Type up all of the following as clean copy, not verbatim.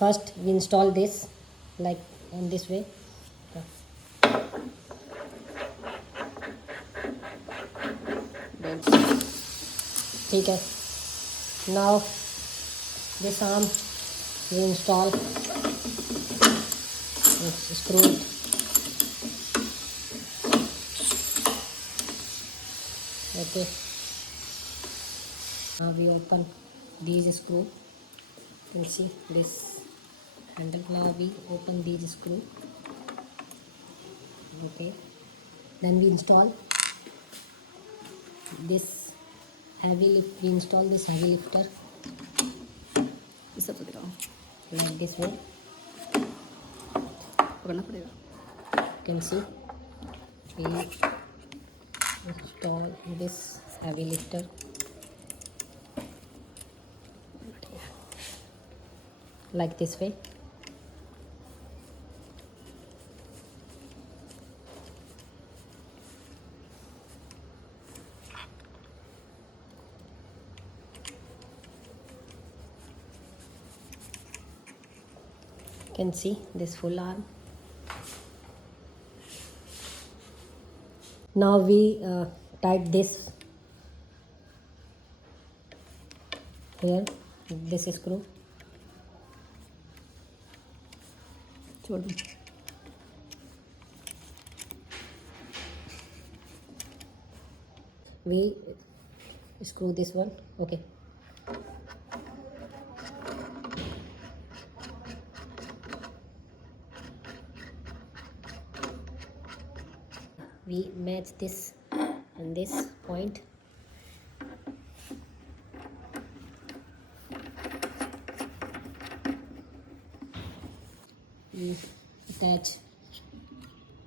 first we install this like in this way. ठीक है. Now this arm we install, screw it. Okay. Now we open these screw. You can see this handle. Now we open these screw. Okay. Then we install this heavy lift. We install this heavy lifter like this way. You can see we install this heavy lifter like this way. You can see this full arm. Now we tight this here, this screw. We screw this one. Okay. We match this and this point. We attach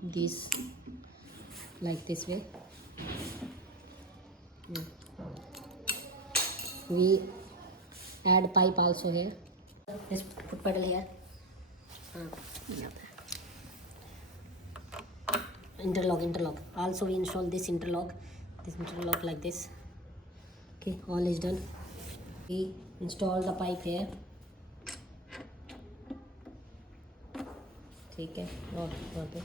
this like this way. We add pipe also here. Let's put pedal here. Interlock. Also we install this interlock like this. Okay, all is done. We install the pipe here. ठीक है, वहाँ पे.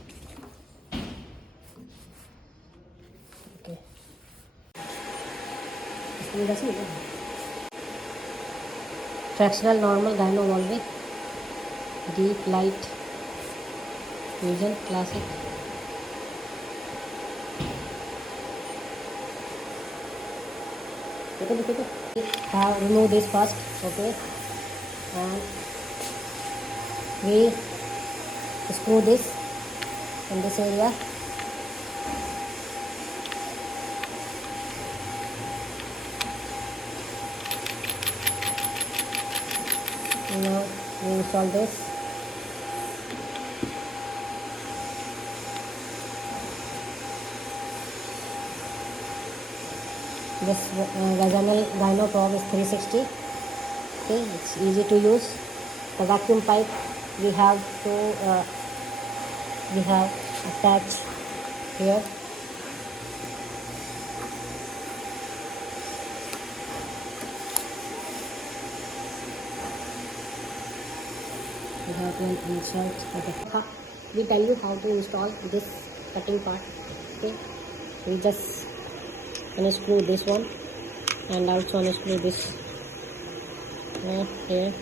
Okay. इसमें कैसे होगा? Fractional, normal, gyno, valve, deep, light, fusion, classic. Remove this first. Okay. And we screw this in this area. Now we install this. This vaginal gyno probe is 360. Okay, it's easy to use. The vacuum pipe we have attached here. We have to insert. Okay. We tell you how to install this cutting part. Okay, we just unscrew this one and also unscrew this here.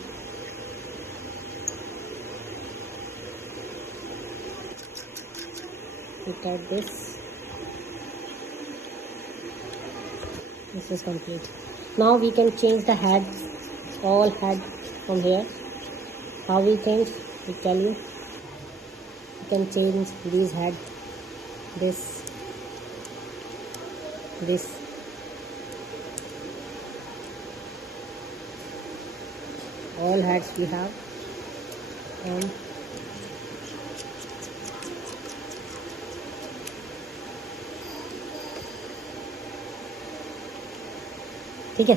We tight this. This is complete. Now we can change the heads, all head from here. How we change? We tell you. You can change these head, this. All heads we have, and ठीक है.